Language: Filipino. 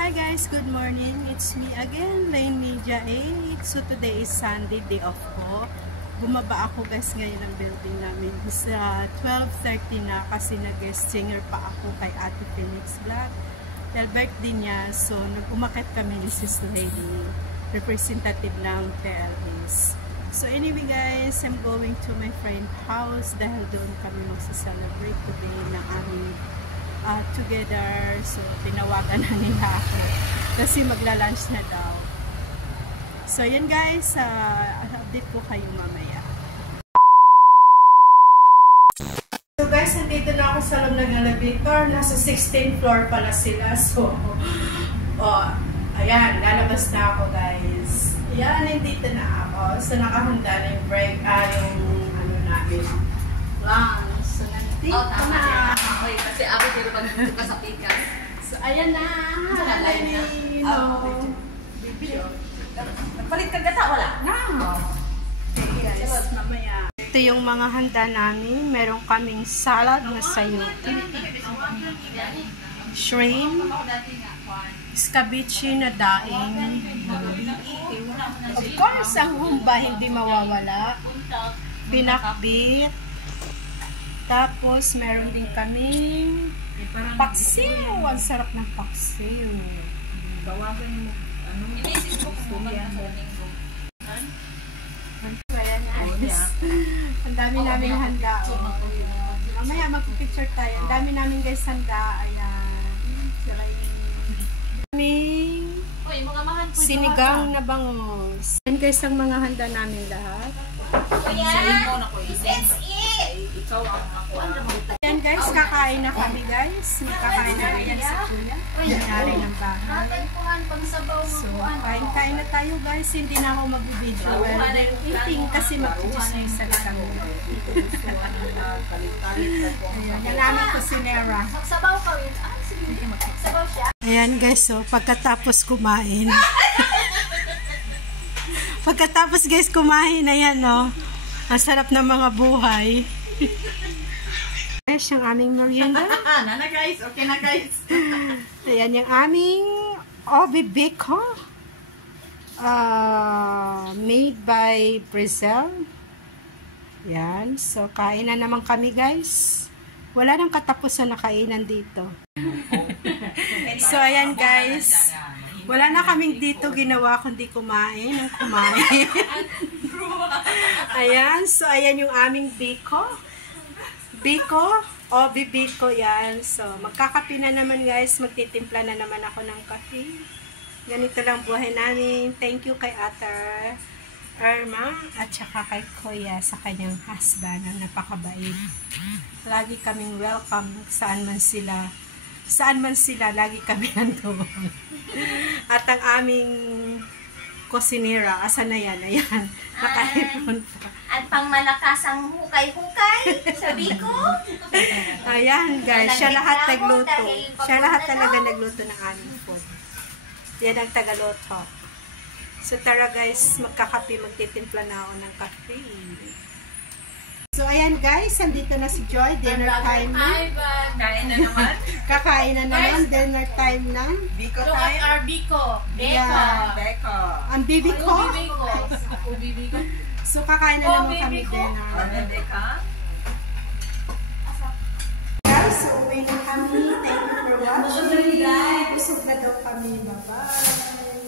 Hi guys, good morning. It's me again, Lane Media 8. So today is Sunday, day off ko. Bumaba ako guys ngayon ng building namin. Sa 12:30 na kasi nag-guest singer pa ako kay Ate Phoenix Vlog. Dahil birthday niya, so nag-umakit kami ni Sis Lady, representative ng PLS. So anyway guys, I'm going to my friend's house dahil doon kami magsa-celebrate today ng aming together. So tinawagan na nila ako kasi magla-lunch na daw. So yan guys, update ko kayo mamaya. So guys, nandito na ako sa loob ng elevator. Nasa 16th floor pala sila. So ayan, lalabas na ako guys. Ayan, nandito na ako. So nakahanda na yung break, yung ano namin, lunch. So nandito na. Okay, kasi ako dito pag-dito ka sa pikas. So ayan na. Palit ka gata, wala? Na. Okay guys, mamaya. Ito yung mga handa namin. Meron kaming salad na sayote, shrimp, escabeche na daing. Of course, ang humba hindi mawawala. Pinakbit. Tapos, meron din kaming paksiw. Ang sarap ng paksiw. Bawagan mo. Ano? Inisis ko kung mga linggo. Ang dami namin handa. Mamaya magpipicture tayo. Ang dami namin guys handa. Ayan. Sinigang na bangos. Ayan guys ang mga handa namin lahat. Let's eat! Ikaw ang ako. Ayan guys, kakain na kami guys. Kakain na rin yan sa kuya. Nangyari ng bahay. So, kain na tayo guys. Hindi na ako mag-video. Well, eating kasi mag-chisisa na kami. Ayan, yan namin ko si Nera. Magsabaw ka yun. Magsabaw siya. Ayan guys, so pagkatapos kumain. Pagkatapos guys kumain, ayan no. Ang sarap ng mga buhay. Guys, yung aming merienda. Nana guys, okay na guys. Ayan yung aming Obibiko. Made by Brazil. Ayan, so kain na naman kami guys. Wala nang katapusan na kainan dito. So ayan guys. Wala na kaming dito ginawa kundi kumain ng kumain. Ayan. So, ayan yung aming biko. Biko. Obibiko yan. So, magkakape na naman guys. Magtitimpla na naman ako ng kape. Ganito lang buhay namin. Thank you kay Ate Irma at saka kay Kuya sa kanyang husband na napakabait. Lagi kaming welcome saan man sila. Saan man sila, lagi kami nandoon. At ang aming kusinera, asa na yan? Ayan, nakaipon pa. At pang malakas ang hukay-hukay, sabi ko. Ayan guys, siya lahat nagluto. Siya lahat talaga nagluto ng aming food. Yan ang tagaluto. So tara guys, magkakape, magtitimpla na ako ng kape. So, ayan guys, andito na si Joy. Dinner time na. Kain na naman. Kakain na naman. Dinner time na. Biko tayo. Look at our Biko. Beko. Ang bibi ko. So, kakain na naman kami dinner. Guys, so uwi na kami. Thank you for watching. Busog na daw kami. Bye-bye.